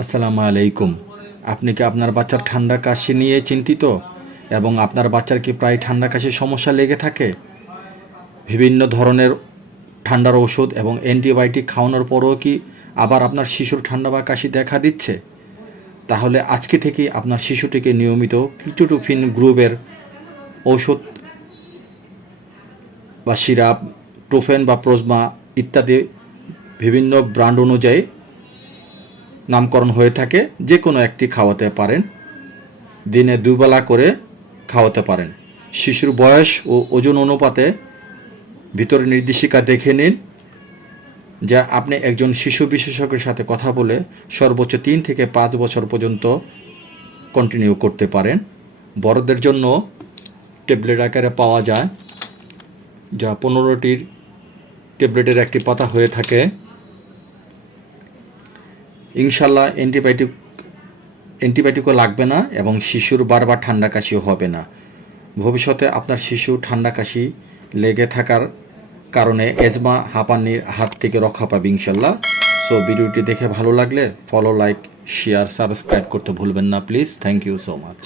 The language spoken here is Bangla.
আসসালামু আলাইকুম। আপনি কি আপনার বাচ্চার ঠান্ডা কাশি নিয়ে চিন্তিত এবং আপনার বাচ্চার কি প্রায় ঠান্ডা কাশির সমস্যা লেগে থাকে? বিভিন্ন ধরনের ঠান্ডার ঔষধ এবং অ্যান্টিবায়োটিক খাওয়ানোর পরেও কি আবার আপনার শিশুর ঠান্ডা বা কাশি দেখা দিচ্ছে? তাহলে আজকে থেকেই আপনার শিশুটিকে নিয়মিত কিটোটোফিন গ্রুপের ঔষধ বা সিরাপ, টোফেন বা প্রোজমা ইত্যাদি বিভিন্ন ব্র্যান্ড অনুযায়ী নামকরণ হয়ে থাকে, যে কোনো একটি খাওয়াতে পারেন। দিনে দুবেলা করে খাওয়াতে পারেন। শিশুর বয়স ও ওজন অনুপাতে ভিতরে নির্দেশিকা দেখে নিন, যা আপনি একজন শিশু বিশেষজ্ঞের সাথে কথা বলে সর্বোচ্চ 3 থেকে 5 বছর পর্যন্ত কন্টিনিউ করতে পারেন। বড়দের জন্য ট্যাবলেট আকারে পাওয়া যায়, যা 15টির ট্যাবলেটের একটি পাতা হয়ে থাকে। ইনশাল্লাহ অ্যান্টিবায়োটিকও লাগবে না এবং শিশুর বারবার ঠান্ডা কাশিও হবে না। ভবিষ্যতে আপনার শিশু ঠান্ডা কাশি লেগে থাকার কারণে এজমা, হাঁপানির হাত থেকে রক্ষা পাবে ইনশাল্লাহ। সো ভিডিওটি দেখে ভালো লাগলে ফলো, লাইক, শেয়ার, সাবস্ক্রাইব করতে ভুলবেন না please. Thank you so much.